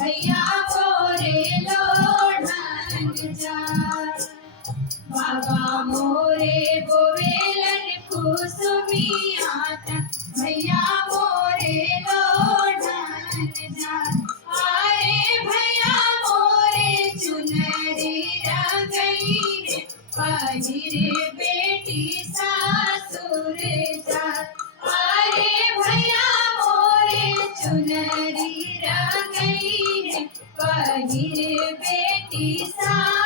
भैया मोरे लोढ़न जात। बाबा मोरे बोवेलन कुसुमियात, भैया मोरे लोढ़न जात। अरे भैया मोरे चुनरी रंगईले, पहिरे बेटी सासुर जात। अरे भैया मोरे चुनरी रंगईले, पहिरे बेटी सासुर